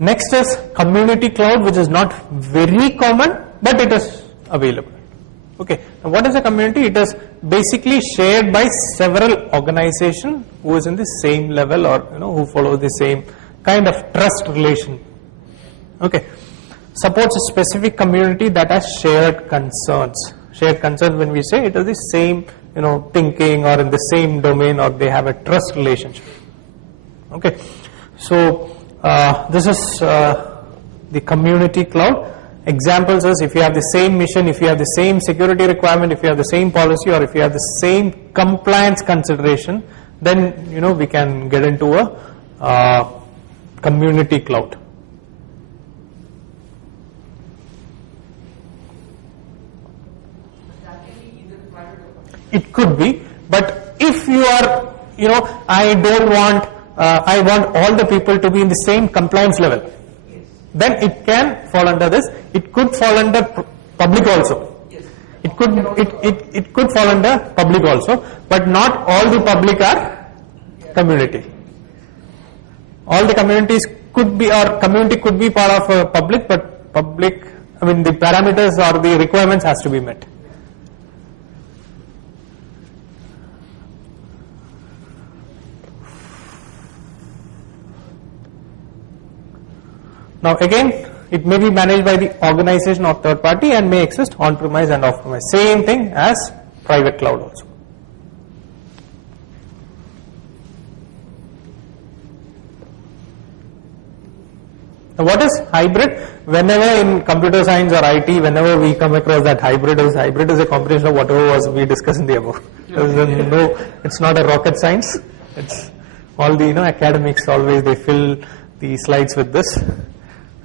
Next is community cloud, which is not very common, but it is available. Okay, now what is a community? It is basically shared by several organizations who is in the same level, or who follow the same kind of trust relation. Okay, supports a specific community that has shared concerns. Shared concerns, when we say, it is the same thinking, or in the same domain, or they have a trust relationship. Okay, so this is the community cloud. Examples is, if you have the same mission, if you have the same security requirement, if you have the same policy, or if you have the same compliance consideration, then we can get into a community cloud. It could be, but if you are, I want all the people to be in the same compliance level, then it can fall under this. It could fall under public also. It could fall under public also, but not all the public are community. All the communities could be, or community could be part of a public, but public, the parameters or the requirements has to be met. Now again, it may be managed by the organization or third party and may exist on-premise and off-premise. Same thing as private cloud also. Now what is hybrid? Whenever in computer science or IT, whenever we come across that hybrid is a combination of whatever was we discussed in the above. It's not a rocket science. It's all the academics always they fill the slides with this.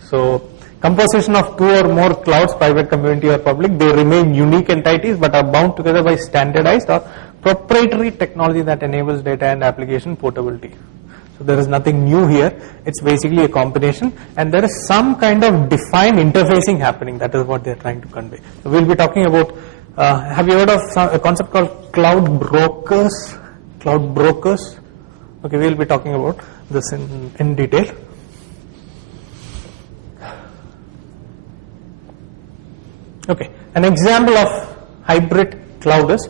So composition of two or more clouds, private, community or public, they remain unique entities but are bound together by standardized or proprietary technology that enables data and application portability. So there is nothing new here. It's basically a combination, and there is some kind of defined interfacing happening. That is what they are trying to convey. So we'll be talking about, have you heard of a concept called cloud brokers? Cloud brokers. Okay, we'll be talking about this in detail. Okay, an example of hybrid cloud is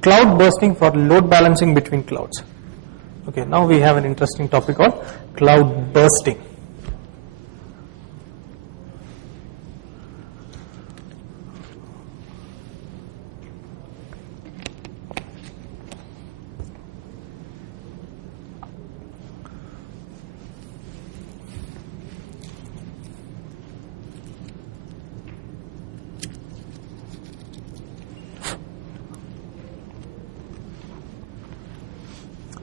cloud bursting for load balancing between clouds. Okay, now we have an interesting topic called cloud bursting.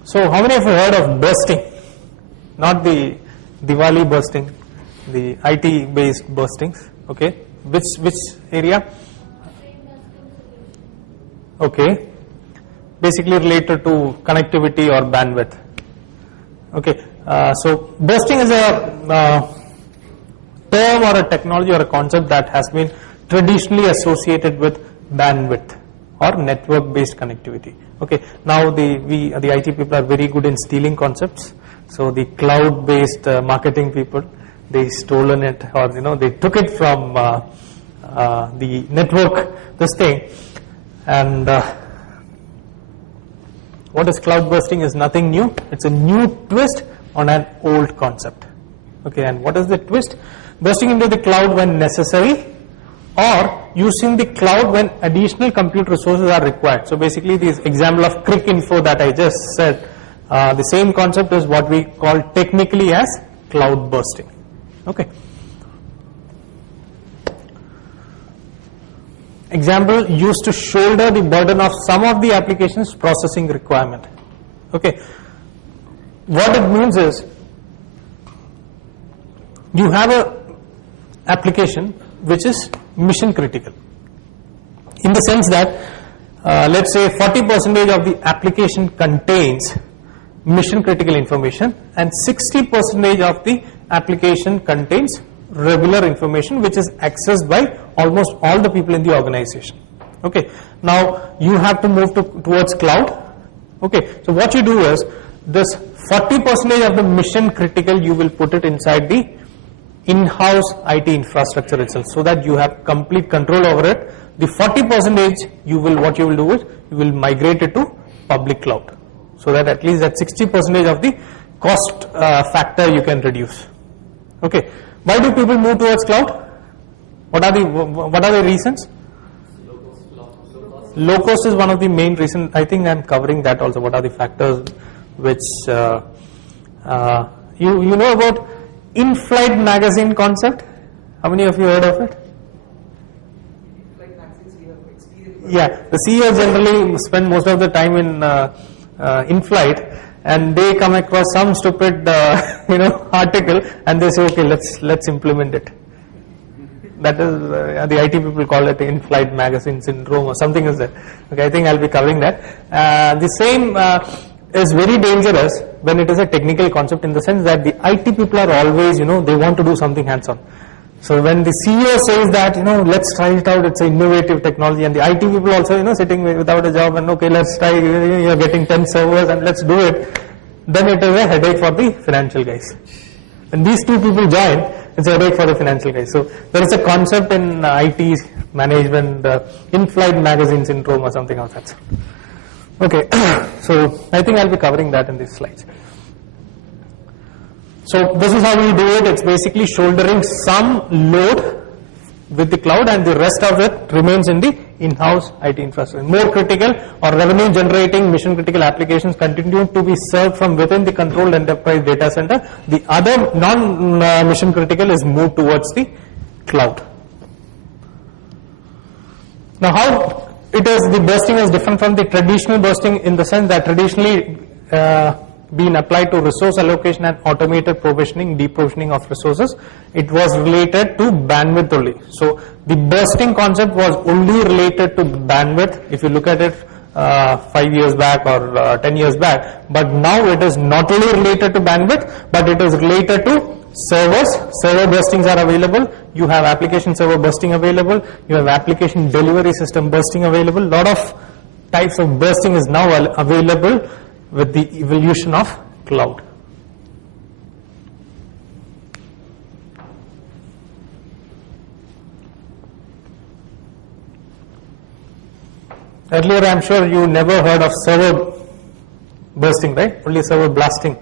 So how many of you heard of bursting? Not the Diwali bursting, the IT based burstings. Okay, which area? Okay, basically related to connectivity or bandwidth. Okay, so bursting is a term or a technology or a concept that has been traditionally associated with bandwidth or network based connectivity. Okay, now the IT people are very good in stealing concepts. So the cloud based marketing people, they stolen it, or they took it from the network, this thing. And what is cloud bursting is nothing new. It's a new twist on an old concept. Okay, and what is the twist? Bursting into the cloud when necessary, or using the cloud when additional compute resources are required. So basically this example of Cricinfo that I just said, the same concept is what we call technically as cloud bursting. Okay. Example, used to shoulder the burden of some of the application's processing requirement. Okay. What it means is, you have a application which is mission critical, in the sense that let's say 40% of the application contains mission critical information and 60% of the application contains regular information which is accessed by almost all the people in the organization. Okay, now you have to move towards cloud. Okay, so what you do is, this 40% of the mission critical you will put it inside the in-house IT infrastructure itself, so that you have complete control over it. The 40% you will, what you will do is you will migrate it to public cloud, so that at least that 60% of the cost factor you can reduce. Okay, why do people move towards cloud? What are the reasons? Low cost is one of the main reasons. I think I'm covering that also. What are the factors which you know about in-flight magazine concept? How many of you heard of it? In-flight magazines we have experience. Yeah, the CEOs generally spend most of the time in flight, and they come across some stupid article, and they say, okay, let's implement it. That is the IT people call it in-flight magazine syndrome or something is that. Okay, I think I'll be covering that. The same is very dangerous when it is a technical concept, in the sense that the IT people are always, they want to do something hands-on. So when the CEO says that, let's try it out, it's an innovative technology, and the IT people also, sitting without a job, and okay, let's try, you're getting 10 servers and let's do it, then it is a headache for the financial guys. When these two people join, it's a headache for the financial guys. So there is a concept in IT management, in-flight magazine syndrome or something of that sort. Okay, so I think I'll be covering that in these slides. So this is how we do it. It's basically shouldering some load with the cloud, and the rest of it remains in the in-house IT infrastructure. More critical or revenue generating mission critical applications continue to be served from within the controlled enterprise data center. The other non-mission critical is moved towards the cloud. Now, how it is, the bursting is different from the traditional bursting, in the sense that traditionally been applied to resource allocation and automated provisioning, deprovisioning of resources. It was related to bandwidth only. So the bursting concept was only related to bandwidth, if you look at it 5 years back or 10 years back. But now it is not only related to bandwidth, but it is related to servers. Server burstings are available. You have application server bursting available. You have application delivery system bursting available. Lot of types of bursting is now available with the evolution of cloud. Earlier, I'm sure you never heard of server bursting, right? Only server blasting.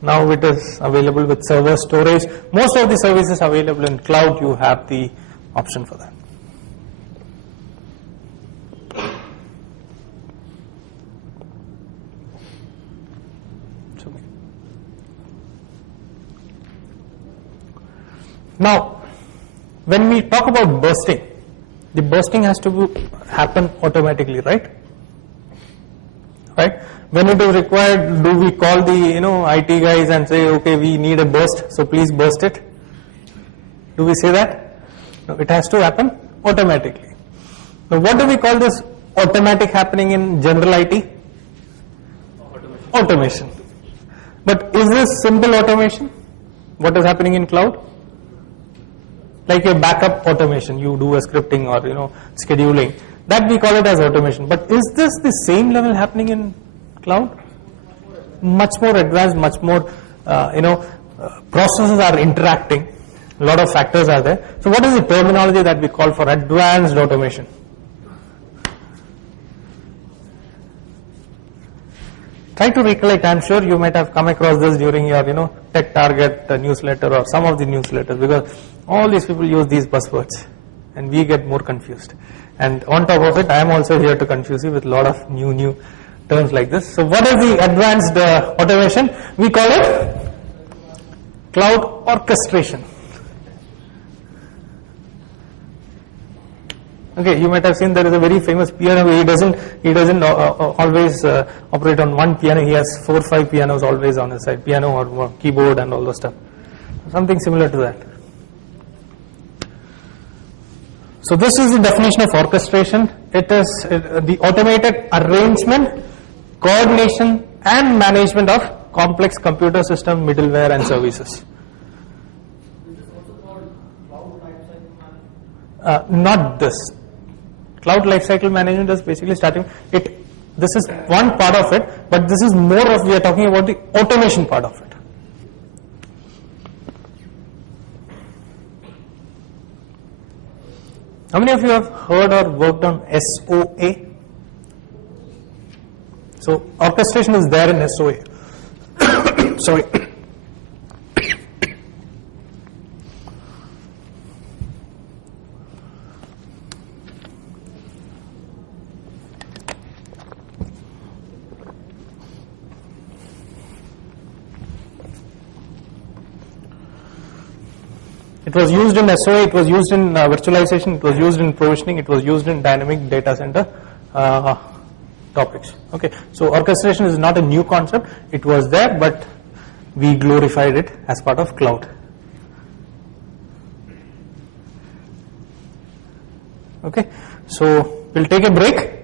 Now it is available with server storage. Most of the services available in cloud, you have the option for that. Now, when we talk about bursting, the bursting has to happen automatically, right? Right? When it is required, do we call the IT guys and say, okay, we need a burst, so please burst it? Do we say that? No, it has to happen automatically. Now, what do we call this automatic happening in general IT? Automation. But is this simple automation? What is happening in cloud? Like your backup automation, you do a scripting or scheduling, that we call it as automation. But is this the same level happening in cloud? Much more advanced, much more processes are interacting, a lot of factors are there. So what is the terminology that we call for advanced automation? Try to recollect. I'm sure you might have come across this during your Tech Target newsletter or some of the newsletters, because all these people use these buzzwords and we get more confused. And on top of it, I am also here to confuse you with a lot of new terms like this. So what is the advanced automation? We call it cloud orchestration. Okay, you might have seen there is a very famous piano. He doesn't always operate on one piano. He has 4 or 5 pianos always on his side, piano or keyboard and all those stuff. Something similar to that. So this is the definition of orchestration. It is the automated arrangement, coordination and management of complex computer system, middleware and services. Not this. Cloud lifecycle management is basically starting it. This is one part of it, but this is more of, we are talking about the automation part of it. How many of you have heard or worked on SOA? So orchestration is there in SOA. Sorry. It was used in SOA, it was used in virtualization, it was used in provisioning, it was used in dynamic data center topics. Okay, so orchestration is not a new concept, it was there, but we glorified it as part of cloud. Okay, so we'll take a break.